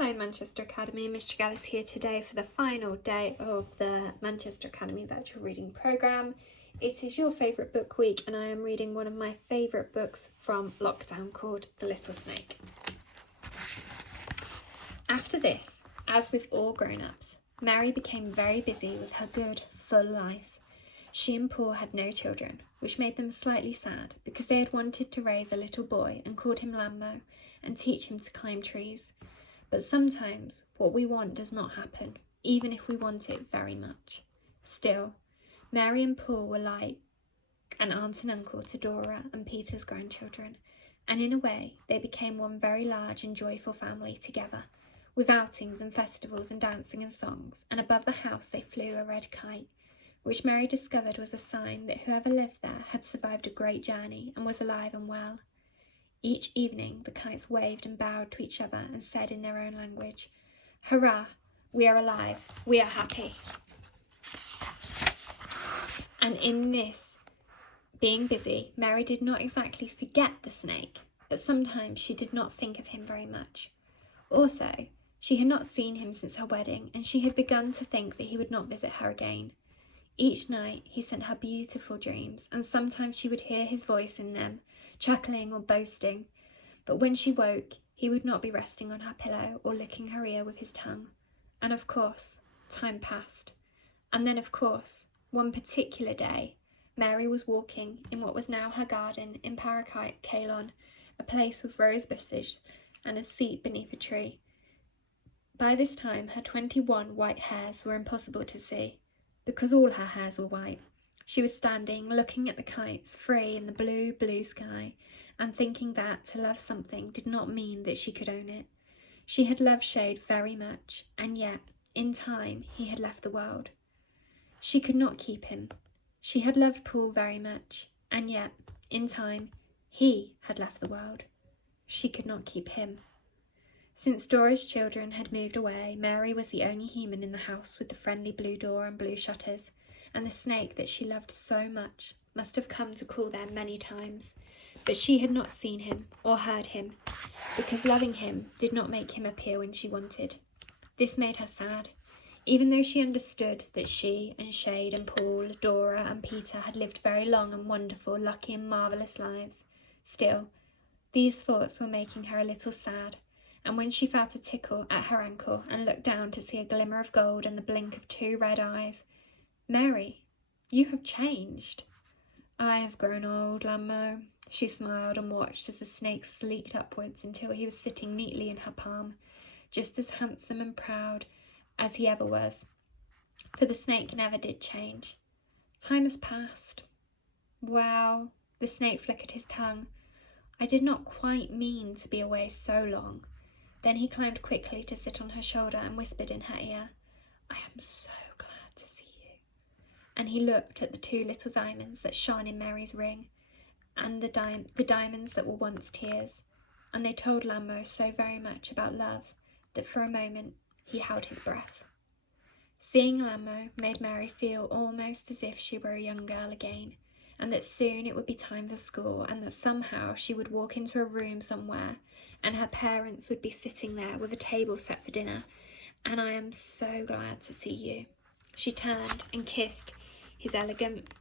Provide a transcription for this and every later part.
Hello Manchester Academy, Miss Tregelles here today for the final day of the Manchester Academy Virtual Reading Programme. It is your favourite book week and I am reading one of my favourite books from lockdown called The Little Snake. After this, as with all grown-ups, Mary became very busy with her good, full life. She and Paul had no children, which made them slightly sad because they had wanted to raise a little boy and called him Lambo and teach him to climb trees. But sometimes what we want does not happen, even if we want it very much. Still, Mary and Paul were like an aunt and uncle to Dora and Peter's grandchildren, and in a way they became one very large and joyful family together, with outings and festivals and dancing and songs, and above the house they flew a red kite, which Mary discovered was a sign that whoever lived there had survived a great journey and was alive and well. Each evening the kites waved and bowed to each other and said in their own language, "Hurrah, we are alive, we are happy." And in this being busy, Mary did not exactly forget the snake, but sometimes she did not think of him very much. Also, she had not seen him since her wedding, and she had begun to think that he would not visit her again. Each night he sent her beautiful dreams, and sometimes she would hear his voice in them, chuckling or boasting. But when she woke, he would not be resting on her pillow or licking her ear with his tongue. And of course, time passed. And then of course, one particular day, Mary was walking in what was now her garden in Parakalon, a place with rose bushes and a seat beneath a tree. By this time, her 21 white hairs were impossible to see, because all her hairs were white. She was standing, looking at the kites, free in the blue, blue sky, and thinking that to love something did not mean that she could own it. She had loved Shade very much, and yet, in time, he had left the world. She could not keep him. She had loved Paul very much, and yet, in time, he had left the world. She could not keep him. Since Dora's children had moved away, Mary was the only human in the house with the friendly blue door and blue shutters, and the snake that she loved so much must have come to call there many times. But she had not seen him or heard him, because loving him did not make him appear when she wanted. This made her sad, even though she understood that she and Shade and Paul, Dora and Peter had lived very long and wonderful, lucky and marvellous lives. Still, these thoughts were making her a little sad, and when she felt a tickle at her ankle and looked down to see a glimmer of gold and the blink of 2 red eyes, "Mary, you have changed." "I have grown old, Lammo." She smiled and watched as the snake sleeked upwards until he was sitting neatly in her palm, just as handsome and proud as he ever was. For the snake never did change. "Time has passed." "Well," the snake flickered his tongue, "I did not quite mean to be away so long." Then he climbed quickly to sit on her shoulder and whispered in her ear, "I am so glad to see you." And he looked at the 2 little diamonds that shone in Mary's ring, and the diamonds that were once tears, and they told Lammo so very much about love that for a moment he held his breath. Seeing Lammo made Mary feel almost as if she were a young girl again, and that soon it would be time for school, and that somehow she would walk into a room somewhere and her parents would be sitting there with a table set for dinner. "And I am so glad to see you." She turned and kissed his elegant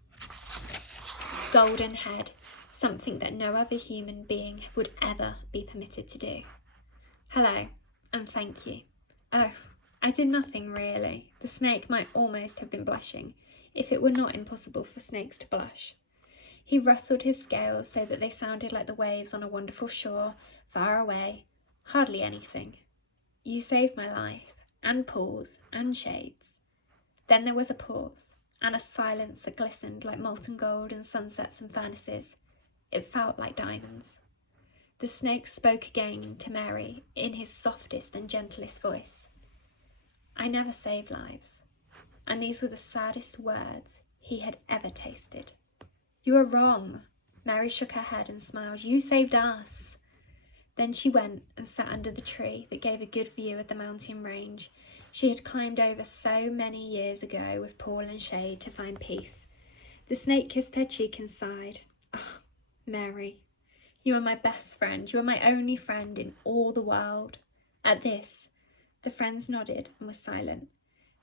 golden head, something that no other human being would ever be permitted to do. "Hello, and thank you." "Oh, I did nothing really." The snake might almost have been blushing, if it were not impossible for snakes to blush. He rustled his scales so that they sounded like the waves on a wonderful shore, far away. "Hardly anything." "You saved my life, and Paul's, and Shade's." Then there was a pause, and a silence that glistened like molten gold in sunsets and furnaces. It felt like diamonds. The snake spoke again to Mary in his softest and gentlest voice. "I never saved lives." And these were the saddest words he had ever tasted. "You are wrong." Mary shook her head and smiled. "You saved us." Then she went and sat under the tree that gave a good view of the mountain range she had climbed over so many years ago with Paul and Shade to find peace. The snake kissed her cheek and sighed. "Oh, Mary, you are my best friend. You are my only friend in all the world." At this, The friends nodded and were silent.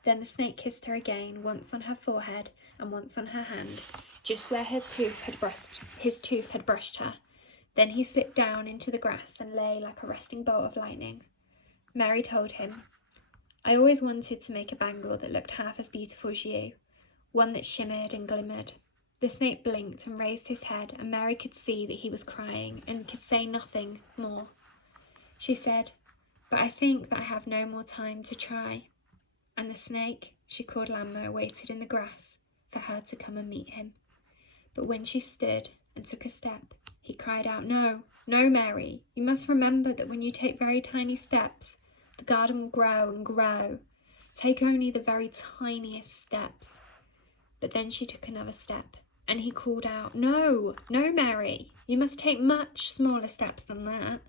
Then the snake kissed her again, once on her forehead and once on her hand, just where his tooth had brushed her. Then he slipped down into the grass and lay like a resting bolt of lightning. Mary told him, "I always wanted to make a bangle that looked half as beautiful as you, one that shimmered and glimmered." The snake blinked and raised his head, and Mary could see that he was crying and could say nothing more. She said, "But I think that I have no more time to try." And the snake she called Lammo waited in the grass for her to come and meet him. But when she stood and took a step, he cried out, "No, no, Mary, you must remember that when you take very tiny steps, the garden will grow and grow. Take only the very tiniest steps." But then she took another step, and he called out, "No, no, Mary, you must take much smaller steps than that."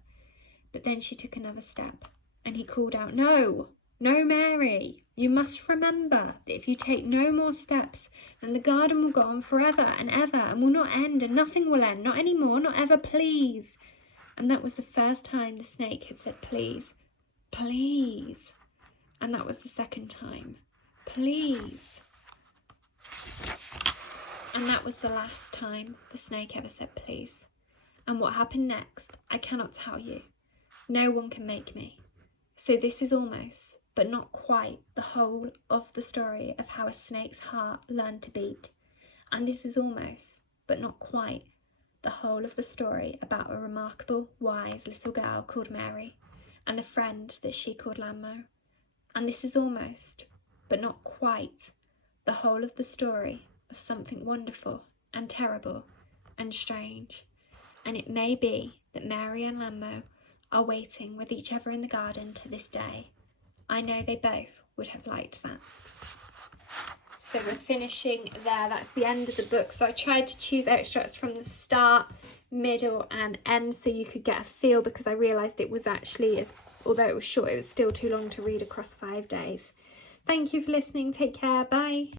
But then she took another step, and he called out, "No, no, Mary, you must remember that if you take no more steps, then the garden will go on forever and ever and will not end, and nothing will end, not any more, not ever, please." And that was the first time the snake had said, "Please, please." And that was the second time, "Please." And that was the last time the snake ever said please. And what happened next, I cannot tell you. No one can make me. So this is almost, but not quite, the whole of the story of how a snake's heart learned to beat. And this is almost, but not quite, the whole of the story about a remarkable, wise little girl called Mary, and the friend that she called Lammo. And this is almost, but not quite, the whole of the story of something wonderful and terrible and strange. And it may be that Mary and Lammo are waiting with each other in the garden to this day. I know they both would have liked that. So we're finishing there. That's the end of the book. So I tried to choose extracts from the start, middle and end so you could get a feel, because I realised it was actually, although it was short, it was still too long to read across 5 days. Thank you for listening. Take care. Bye.